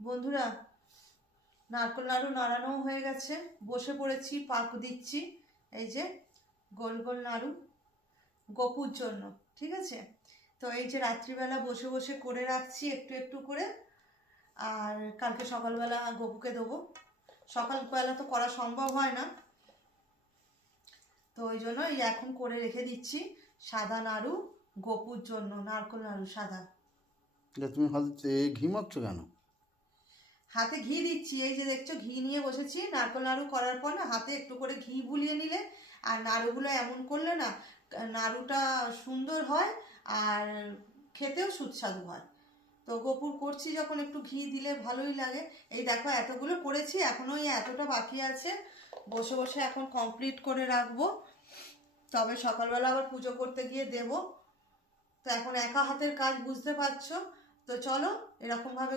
বন্ধুরা, নারকেল নাড়ু নাড়ানো হয়ে গেছে, বসে পড়েছি, পাক দিচ্ছি। এই যে গোল গোল নাড়ু গপুর জন্য, ঠিক আছে? তো এই যে রাত্রিবেলা বসে বসে করে রাখছি একটু একটু করে, আর কালকে সকালবেলা গপুকে দেবো। সকালবেলা তো করা সম্ভব হয় না, তো ওই জন্য এই এখন করে রেখে দিচ্ছি সাদা নাড়ু গপুর জন্য, নারকেল নাড়ু সাদা। তুমি হাতে ঘি মাখছো কেন? হাতে ঘি দিচ্ছি, এই যে দেখছো ঘি নিয়ে বসেছি। নারকেল নাড়ু করার পর না হাতে একটু করে ঘি বুলিয়ে নিলে আর নাড়ুগুলো এমন করলে না নাড়ুটা সুন্দর হয় আর খেতেও সুস্বাদু হয়। তো গোপুর করছি যখন একটু ঘি দিলে ভালোই লাগে। এই দেখো এতগুলো করেছি, এখনো এই এতটা বাকি আছে, বসে বসে এখন কমপ্লিট করে রাখবো, তবে সকালবেলা আবার পুজো করতে গিয়ে দেব। তো এখন একা হাতের কাজ বুঝতে পারছো, তো চলো এরকমভাবে